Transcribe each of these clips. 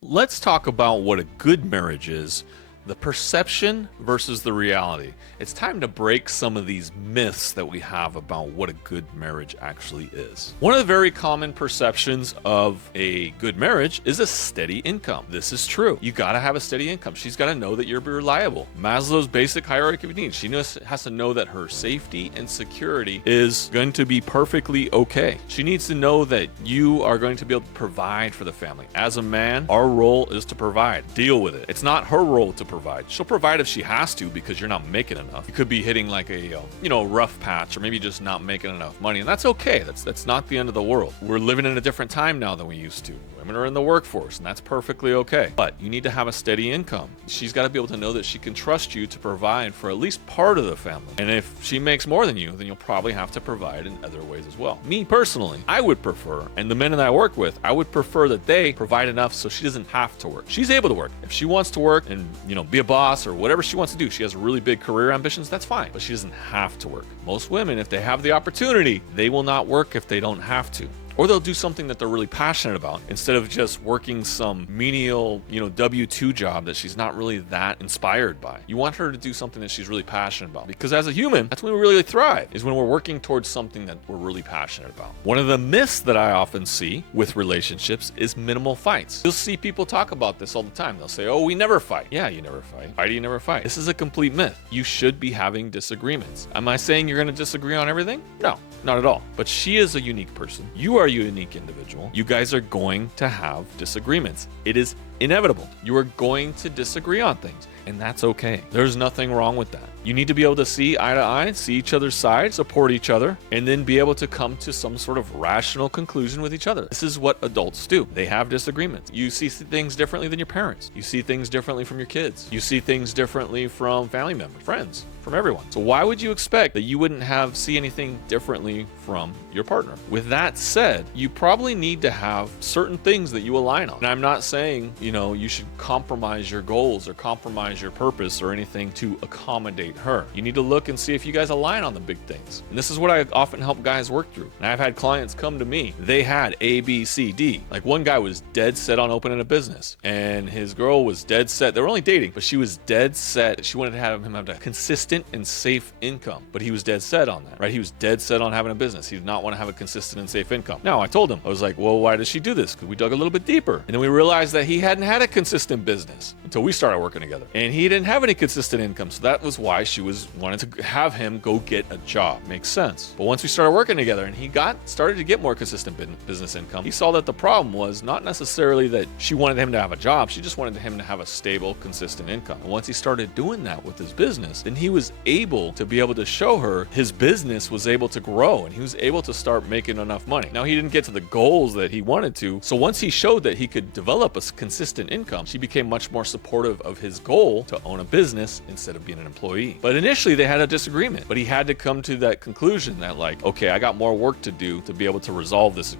Let's talk about what a good marriage is, the perception versus the reality. It's time to break some of these myths that we have about what a good marriage actually is. One of the very common perceptions of a good marriage is a steady income. This is true. You gotta have a steady income. She's gotta know that you're reliable. Maslow's basic hierarchy of needs. She has to know that her safety and security is going to be perfectly okay. She needs to know that you are going to be able to provide for the family. As a man, our role is to provide. Deal with it. It's not her role to provide. She'll provide if she has to because you're not making enough. You could be hitting like a rough patch, or maybe just not making enough money, and that's okay. That's not the end of the world. We're living in a different time now than we used to. Women are in the workforce, and that's perfectly okay. But you need to have a steady income. She's got to be able to know that she can trust you to provide for at least part of the family. And if she makes more than you, then you'll probably have to provide in other ways as well. Me personally, I would prefer, and the men that I work with, I would prefer that they provide enough so she doesn't have to work. She's able to work. If she wants to work and be a boss or whatever she wants to do, she has really big career ambitions, that's fine. But she doesn't have to work. Most women, if they have the opportunity, they will not work if they don't have to. Or they'll do something that they're really passionate about instead of just working some menial, W-2 job that she's not really that inspired by. You want her to do something that she's really passionate about, because as a human, that's when we really thrive, is when we're working towards something that we're really passionate about. One of the myths that I often see with relationships is minimal fights. You'll see people talk about this all the time. They'll say, oh, we never fight. Yeah, you never fight. Why do you never fight? This is a complete myth. You should be having disagreements. Am I saying you're going to disagree on everything? No, not at all. But she is a unique person. You are a unique individual. You guys are going to have disagreements. It is inevitable. You are going to disagree on things, and that's okay. There's nothing wrong with that. You need to be able to see eye to eye, see each other's side, support each other, and then be able to come to some sort of rational conclusion with each other. This is what adults do. They have disagreements. You see things differently than your parents. You see things differently from your kids. You see things differently from family members, friends, from everyone. So why would you expect that you wouldn't see anything differently from your partner? With that said, you probably need to have certain things that you align on. And I'm not saying, you should compromise your goals or compromise your purpose or anything to accommodate her. You need to look and see if you guys align on the big things. And this is what I often help guys work through. And I've had clients come to me. They had A, B, C, D. Like one guy was dead set on opening a business, and his girl was dead set. They were only dating, but she was dead set. She wanted to have him have a consistent and safe income, but he was dead set on that, right? He was dead set on having a business. He did not want to have a consistent and safe income. Now, I told him, I was like, well, why does she do this? Because we dug a little bit deeper. And then we realized that he hadn't had a consistent business until we started working together. And he didn't have any consistent income. So that was why she wanted to have him go get a job. Makes sense. But once we started working together and he started to get more consistent business income, he saw that the problem was not necessarily that she wanted him to have a job. She just wanted him to have a stable, consistent income. And once he started doing that with his business, then he was able to be able to show her his business was able to grow and he was able to start making enough money. Now, he didn't get to the goals that he wanted to. So once he showed that he could develop a consistent income, she became much more supportive of his goal to own a business instead of being an employee. But initially they had a disagreement, but he had to come to that conclusion that okay, I got more work to do to be able to resolve this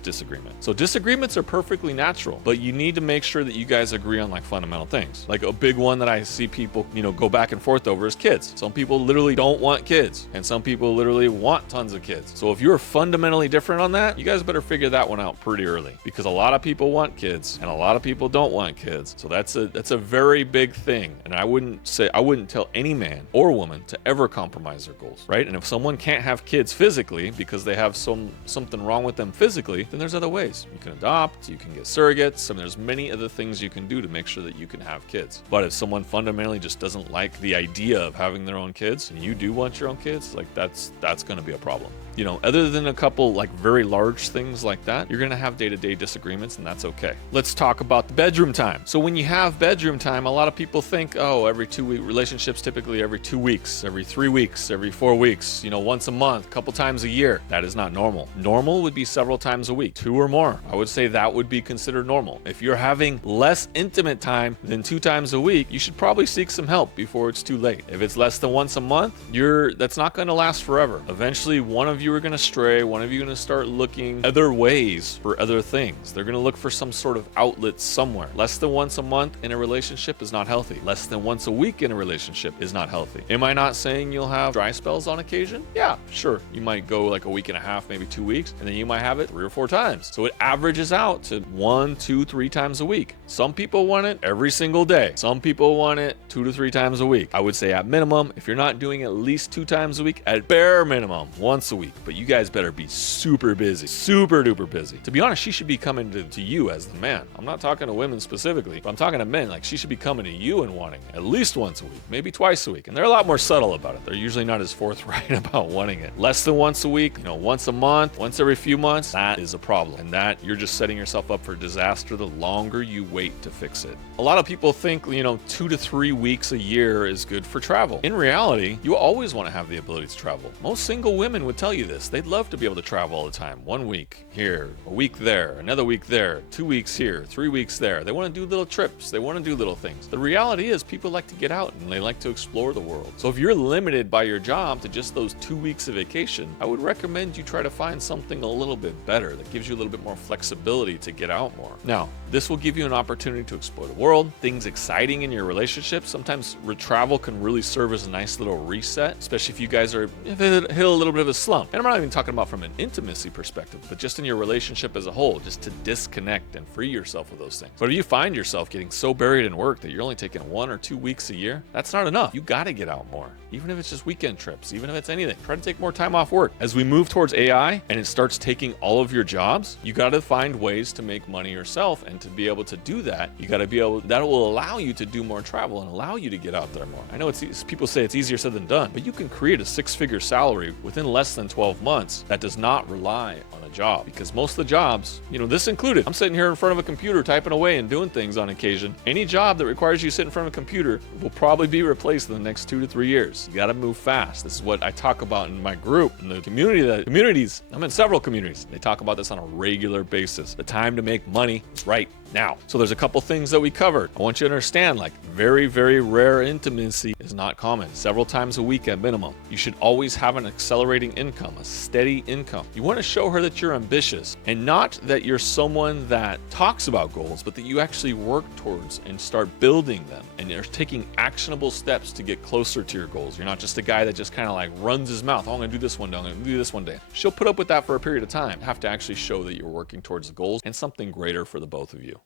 disagreement. So disagreements are perfectly natural, but you need to make sure that you guys agree on fundamental things. Like a big one that I see people, go back and forth over is kids. Some people literally don't want kids, and some people literally want tons of kids. So if you're fundamentally different on that, you guys better figure that one out pretty early, because a lot of people want kids and a lot of people don't want kids. So that's a very big thing. And I wouldn't tell any man or woman to ever compromise their goals, right? And if someone can't have kids physically because they have something wrong with them physically, then there's other ways. You can adopt, you can get surrogates, and there's many other things you can do to make sure that you can have kids. But if someone fundamentally just doesn't like the idea of having their own kids, and you do want your own kids, that's going to be a problem. Other than a couple very large things like that, you're going to have day-to-day disagreements, and that's okay. Let's talk about the bedroom time. So when you have bedroom time, a lot of people think, every 2 week relationships, typically every 2 weeks, every 3 weeks, every 4 weeks, once a month, a couple times a year. That is not normal. Normal would be several times a week, 2 or more. I would say that would be considered normal. If you're having less intimate time than 2 times a week, you should probably seek some help before it's too late. If it's less than once a month, that's not going to last forever. Eventually, one of of you are going to stray. One of you are going to start looking other ways for other things. They're going to look for some sort of outlet somewhere. Less than once a month in a relationship is not healthy. Less than once a week in a relationship is not healthy. Am I not saying you'll have dry spells on occasion? Yeah, sure. You might go like a week and a half, maybe 2 weeks, and then you might have it 3 or 4 times. So it averages out to 1, 2, 3 times a week. Some people want it every single day. Some people want it 2 to 3 times a week. I would say at minimum, if you're not doing at least 2 times a week, at bare minimum, once a week. But you guys better be super busy, super duper busy. To be honest, she should be coming to you as the man. I'm not talking to women specifically, but I'm talking to men. Like, she should be coming to you and wanting at least once a week, maybe twice a week. And they're a lot more subtle about it. They're usually not as forthright about wanting it. Less than once a week, once a month, once every few months, that is a problem. And that you're just setting yourself up for disaster the longer you wait to fix it. A lot of people think, 2 to 3 weeks a year is good for travel. In reality, you always want to have the ability to travel. Most single women would tell you this. They'd love to be able to travel all the time. 1 week here, a week there, another week there, 2 weeks here, 3 weeks there. They want to do little trips. They want to do little things. The reality is people like to get out and they like to explore the world. So if you're limited by your job to just those 2 weeks of vacation, I would recommend you try to find something a little bit better that gives you a little bit more flexibility to get out more. Now, this will give you an opportunity to explore the world, things exciting in your relationship. Sometimes travel can really serve as a nice little reset, especially if you guys hit a little bit of a slump. And I'm not even talking about from an intimacy perspective, but just in your relationship as a whole, just to disconnect and free yourself of those things. But if you find yourself getting so buried in work that you're only taking 1 or 2 weeks a year, that's not enough. You got to get out more, even if it's just weekend trips, even if it's anything. Try to take more time off work. As we move towards AI and it starts taking all of your jobs, you got to find ways to make money yourself. And to be able to do that, you got to be able, that will allow you to do more travel and allow you to get out there more. I know people say it's easier said than done, but you can create a 6-figure salary within less than 12 months that does not rely on a job, because most of the jobs, this included, I'm sitting here in front of a computer typing away and doing things on occasion. Any job that requires you to sit in front of a computer will probably be replaced in the next 2 to 3 years. You got to move fast. This is what I talk about in my group, in the communities. I'm in several communities. They talk about this on a regular basis. The time to make money is right now. So there's a couple things that we covered. I want you to understand, like, very, very rare intimacy is not common. Several times a week at minimum. You should always have an accelerating income, a steady income. You want to show her that you're ambitious, and not that you're someone that talks about goals, but that you actually work towards and start building them, and you're taking actionable steps to get closer to your goals. You're not just a guy that just kind of like runs his mouth. Oh, I'm going to do this one day. I'm going to do this one day. She'll put up with that for a period of time. You have to actually show that you're working towards the goals and something greater for the both of you.